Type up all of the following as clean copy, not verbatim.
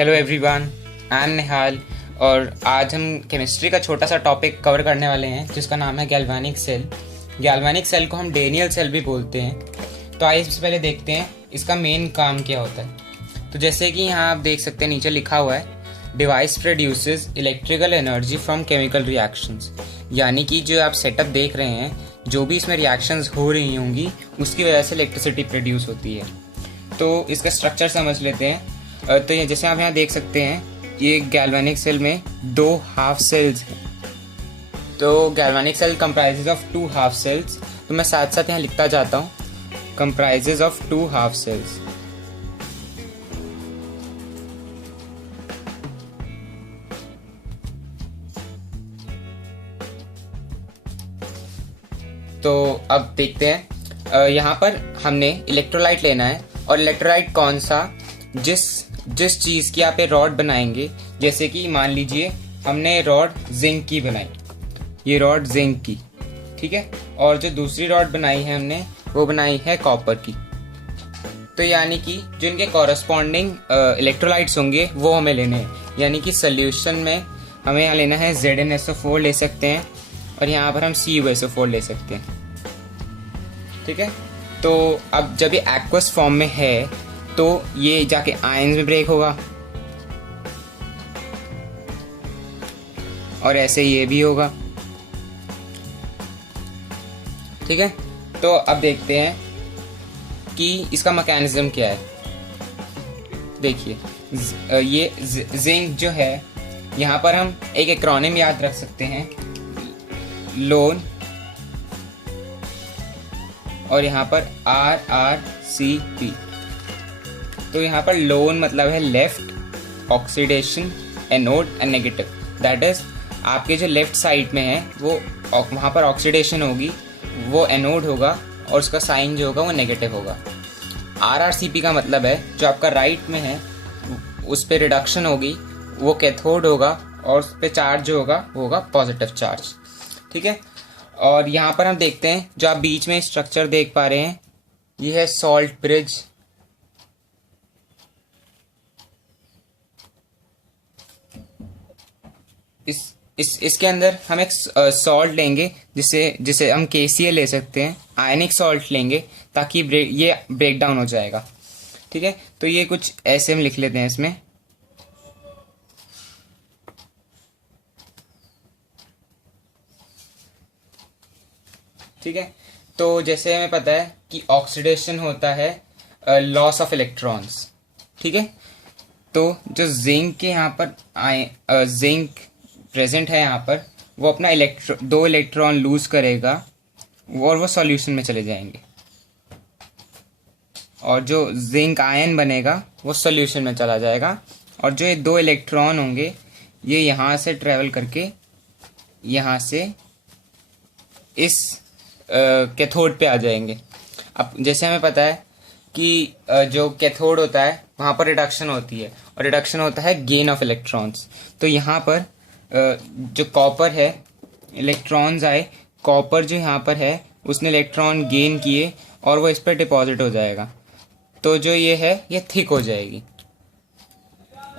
Hello everyone, I am निहाल और आज हम केमिस्ट्री का छोटा सा टॉपिक कवर करने वाले हैं जिसका नाम है गैल्वेनिक सेल। गैल्वेनिक सेल को हम डेनियल सेल भी बोलते हैं। तो आइए सबसे पहले देखते हैं इसका मेन काम क्या होता है। तो जैसे कि यहाँ आप देख सकते हैं नीचे लिखा हुआ है device produces electrical energy from chemical reactions, यानी कि जो आप सेटअप देख रहे हैं जो भी इसमें रिएक्शंस हो रही होंगी उसकी वजह से इलेक्ट्रिसिटी प्रोड्यूस होती है। तो इसका स्ट्रक्चर समझ लेते हैं। तो ये जैसे आप यहाँ देख सकते हैं ये गैल्वेनिक सेल में दो हाफ सेल्स हैं। तो galvanic cell comprises of two half cells. तो मैं साथ साथ यहाँ लिखता जाता हूँ comprises of two half cells. तो अब देखते हैं यहाँ पर हमने इलेक्ट्रोलाइट लेना है और इलेक्ट्रोलाइट कौन सा, जिस चीज़ की आप ये रॉड बनाएंगे। जैसे कि मान लीजिए हमने रॉड जिंक की बनाई, ये रॉड जिंक की, ठीक है। और जो दूसरी रॉड बनाई है हमने वो बनाई है कॉपर की। तो यानी कि जो इनके कॉरस्पॉन्डिंग इलेक्ट्रोलाइट्स होंगे वो हमें लेने हैं। यानी कि सोल्यूशन में हमें यहाँ लेना है ZnSO4 ले सकते हैं और यहाँ पर हम CuSO4 ले सकते हैं, ठीक है। तो अब जब ये एक्वस फॉर्म में है तो ये जाके आयंस में ब्रेक होगा और ऐसे ये भी होगा, ठीक है। तो अब देखते हैं कि इसका मैकेनिज्म क्या है। देखिए ये जिंक जो है, यहाँ पर हम एक एक्रोनिम याद रख सकते हैं, लोन, और यहाँ पर RRCP। तो यहाँ पर लोन मतलब है left oxidation anode and negative. That is आपके जो लेफ्ट साइड में है वो वहाँ पर ऑक्सीडेशन होगी, वो एनोड होगा और उसका साइन जो होगा वो नेगेटिव होगा। RRCP का मतलब है जो आपका राइट में है उस पर रिडक्शन होगी, वो कैथोड होगा और उस पर चार्ज जो होगा वो होगा पॉजिटिव चार्ज, ठीक है। और यहाँ पर हम देखते हैं जो आप बीच में स्ट्रक्चर देख पा रहे हैं ये है सॉल्ट ब्रिज। इसके अंदर हम एक सॉल्ट लेंगे जिसे हम KCl ले सकते हैं, आयनिक सॉल्ट लेंगे ताकि ये ब्रेक डाउन हो जाएगा, ठीक है। तो ये कुछ ऐसे हम लिख लेते हैं इसमें, ठीक है। तो जैसे हमें पता है कि ऑक्सीडेशन होता है लॉस ऑफ इलेक्ट्रॉन्स, ठीक है। तो जो जिंक के यहाँ पर जिंक प्रेजेंट है यहाँ पर, वो अपना दो इलेक्ट्रॉन लूज करेगा और वो सॉल्यूशन में चले जाएंगे, और जो जिंक आयन बनेगा वो सॉल्यूशन में चला जाएगा। और जो ये दो इलेक्ट्रॉन होंगे ये यहाँ से ट्रेवल करके यहाँ से इस कैथोड पे आ जाएंगे। अब जैसे हमें पता है कि जो कैथोड होता है वहाँ पर रिडक्शन होती है और रिडक्शन होता है गेन ऑफ इलेक्ट्रॉन्स। तो यहाँ पर जो कॉपर है, इलेक्ट्रॉन्स आए, कॉपर जो यहाँ पर है उसने इलेक्ट्रॉन गेन किए और वो इस पर डिपॉजिट हो जाएगा। तो जो ये है ये थिक हो जाएगी,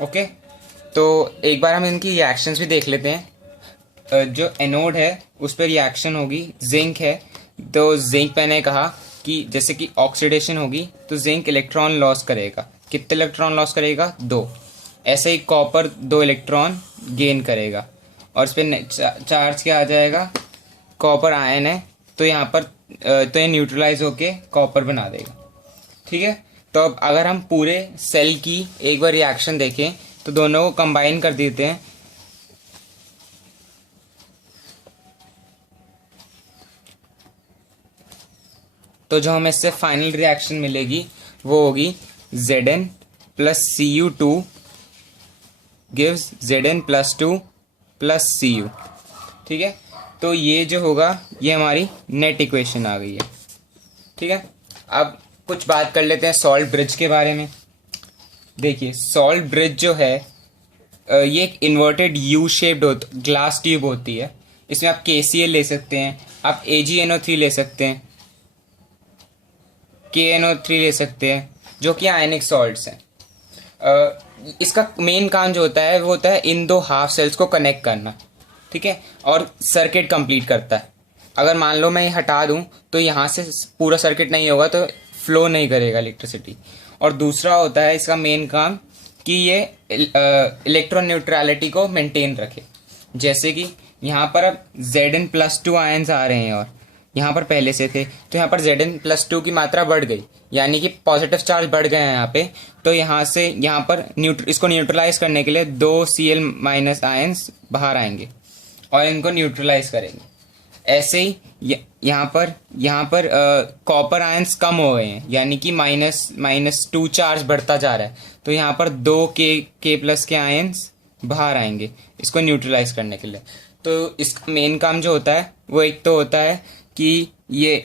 ओके। तो एक बार हम इनकी रिएक्शंस भी देख लेते हैं। जो एनोड है उस पर रिएक्शन होगी, जिंक है तो जिंक मैंने कहा कि जैसे कि ऑक्सीडेशन होगी तो जिंक इलेक्ट्रॉन लॉस करेगा। कितने इलेक्ट्रॉन लॉस करेगा? 2। ऐसे ही कॉपर 2 इलेक्ट्रॉन गेन करेगा और इस पर चार्ज क्या आ जाएगा? कॉपर आयन है तो यहाँ पर तो ये न्यूट्रलाइज होके कॉपर बना देगा, ठीक है। तो अब अगर हम पूरे सेल की एक बार रिएक्शन देखें तो दोनों को कंबाइन कर देते हैं। तो जो हमें इससे फाइनल रिएक्शन मिलेगी वो होगी Zn plus Cu2 gives Zn+2 plus Cu, ठीक है। तो ये जो होगा ये हमारी नेट इक्वेशन आ गई है, ठीक है। अब कुछ बात कर लेते हैं सॉल्ट ब्रिज के बारे में। देखिए सॉल्ट ब्रिज जो है ये एक inverted U shaped glass tube होती है। इसमें आप KCl ले सकते हैं, आप AgNO3 ले सकते हैं, KNO3 ले सकते हैं जो कि आयनिक सॉल्ट्स हैं। इसका मेन काम जो होता है वो होता है इन दो हाफ सेल्स को कनेक्ट करना, ठीक है, और सर्किट कंप्लीट करता है। अगर मान लो मैं ये हटा दूं तो यहाँ से पूरा सर्किट नहीं होगा, तो फ्लो नहीं करेगा इलेक्ट्रिसिटी। और दूसरा होता है इसका मेन काम कि ये इलेक्ट्रॉन न्यूट्रलिटी को मेंटेन रखे। जैसे कि यहाँ पर अब Zn+2 आयंस आ रहे हैं और यहाँ पर पहले से थे, तो यहाँ पर Zn+2 की मात्रा बढ़ गई, यानी कि पॉजिटिव चार्ज बढ़ गए हैं यहाँ पे। तो यहाँ से यहाँ पर इसको न्यूट्रलाइज करने के लिए 2 Cl- आयंस बाहर आएंगे और इनको न्यूट्रलाइज करेंगे। ऐसे ही यहाँ पर कॉपर आयंस कम हो गए हैं, यानी कि -2 चार्ज बढ़ता जा रहा है, तो यहाँ पर 2 K+ के आयंस बाहर आएंगे इसको न्यूट्रलाइज करने के लिए। तो इसका मेन काम जो होता है वो एक तो होता है कि ये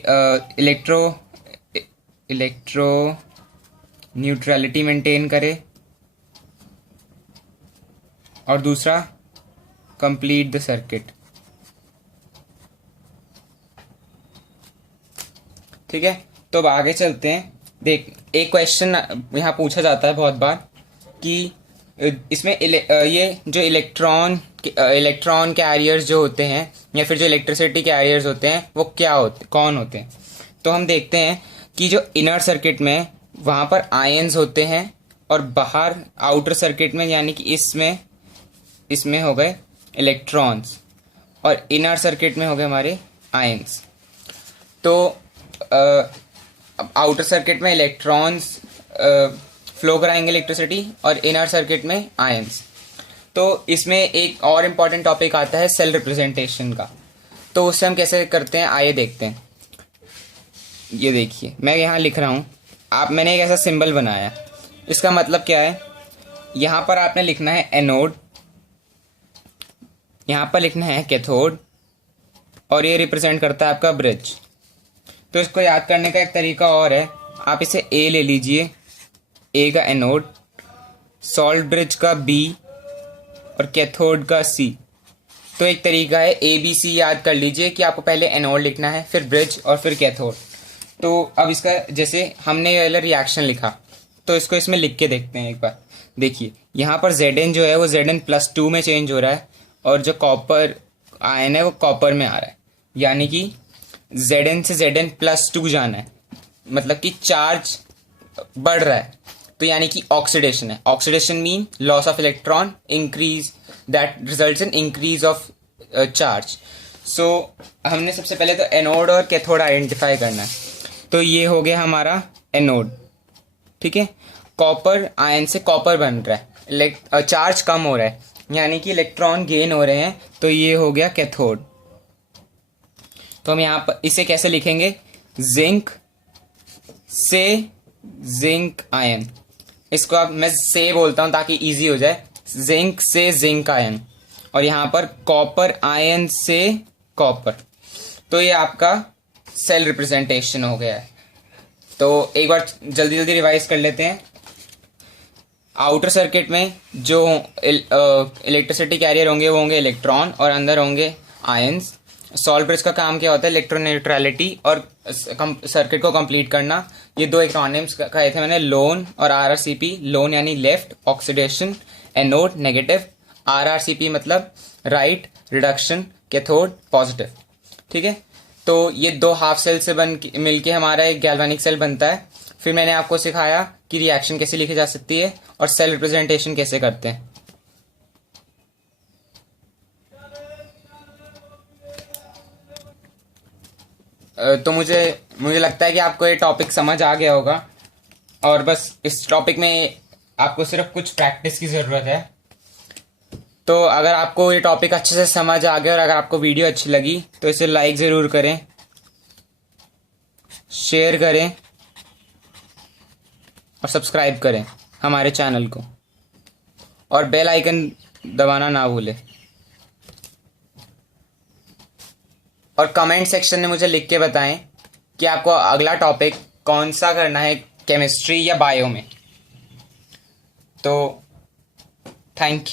इलेक्ट्रो न्यूट्रलिटी मेंटेन करे, और दूसरा कंप्लीट द सर्किट। ठीक है, तो अब आगे चलते हैं। देख, एक क्वेश्चन यहाँ पूछा जाता है बहुत बार कि इसमें ये जो इलेक्ट्रॉन कैरियर्स जो होते हैं या फिर जो इलेक्ट्रिसिटी कैरियर्स होते हैं वो कौन होते हैं। तो हम देखते हैं कि जो इनर सर्किट में वहाँ पर आयंस होते हैं, और बाहर आउटर सर्किट में यानी कि इसमें हो गए इलेक्ट्रॉन्स, और इनर सर्किट में हो गए हमारे आयंस। तो आउटर सर्किट में इलेक्ट्रॉन्स फ्लो कराएंगे इलेक्ट्रिसिटी, और इनर सर्किट में आयंस। तो इसमें एक और इम्पॉर्टेंट टॉपिक आता है सेल रिप्रेजेंटेशन का। तो उससे हम कैसे करते हैं आइए देखते हैं। ये देखिए, मैं यहाँ लिख रहा हूँ, मैंने एक ऐसा सिंबल बनाया। इसका मतलब क्या है, यहाँ पर आपने लिखना है एनोड, यहाँ पर लिखना है कैथोड, और ये रिप्रेजेंट करता है आपका ब्रिज। तो इसको याद करने का एक तरीका और है, आप इसे ए ले लीजिए, ए का एनोड, सॉल्ट ब्रिज का बी, और कैथोड का सी। तो एक तरीका है ABC याद कर लीजिए कि आपको पहले एनोड लिखना है, फिर ब्रिज और फिर कैथोड। तो अब इसका जैसे हमने ये वाला रिएक्शन लिखा, तो इसको इसमें लिख के देखते हैं एक बार। देखिए, यहाँ पर Zn जो है वो Zn+2 में चेंज हो रहा है, और जो कॉपर आयन है वो कॉपर में आ रहा है, यानी कि Zn से Zn+2 जाना है, मतलब कि चार्ज बढ़ रहा है। तो यानी कि ऑक्सीडेशन है। Oxidation mean loss of electron, increase that results in increase of charge. So हमने सबसे पहले तो एनोड और कैथोड आइडेंटिफाई करना है। तो ये हो गया हमारा एनोड, ठीक है। कॉपर आयन से कॉपर बन रहा है, चार्ज कम हो रहा है, यानी कि इलेक्ट्रॉन गेन हो रहे हैं, तो ये हो गया कैथोड। तो हम यहाँ पर इसे कैसे लिखेंगे, जिंक से जिंक आयन, इसको अब मैं से बोलता हूं ताकि इजी हो जाए, जिंक से जिंक आयन, और यहाँ पर कॉपर आयन से कॉपर। तो ये आपका सेल रिप्रेजेंटेशन हो गया है। तो एक बार जल्दी जल्दी रिवाइज कर लेते हैं। आउटर सर्किट में जो इलेक्ट्रिसिटी कैरियर होंगे वो होंगे इलेक्ट्रॉन, और अंदर होंगे आयंस। सॉल्ट ब्रिज का काम क्या होता है, इलेक्ट्रॉन न्यूट्रलिटी और सर्किट को कंप्लीट करना। ये दो एक्रोनिम्स कहे थे मैंने, लोन और RRCP। लोन यानी left oxidation, anode negative, RRCP मतलब राइट रिडक्शन, कैथोड पॉजिटिव, ठीक है। तो ये दो हाफ सेल से मिलके हमारा एक गैल्वेनिक सेल बनता है। फिर मैंने आपको सिखाया कि रिएक्शन कैसे लिखी जा सकती है और सेल रिप्रेजेंटेशन कैसे करते हैं। तो मुझे लगता है कि आपको ये टॉपिक समझ आ गया होगा, और बस इस टॉपिक में आपको सिर्फ कुछ प्रैक्टिस की ज़रूरत है। तो अगर आपको ये टॉपिक अच्छे से समझ आ गया और अगर आपको वीडियो अच्छी लगी तो इसे लाइक ज़रूर करें, शेयर करें और सब्सक्राइब करें हमारे चैनल को, और बेल आइकन दबाना ना भूलें। और कमेंट सेक्शन में मुझे लिख के बताएं कि आपको अगला टॉपिक कौन सा करना है, केमिस्ट्री या बायो में। तो थैंक यू।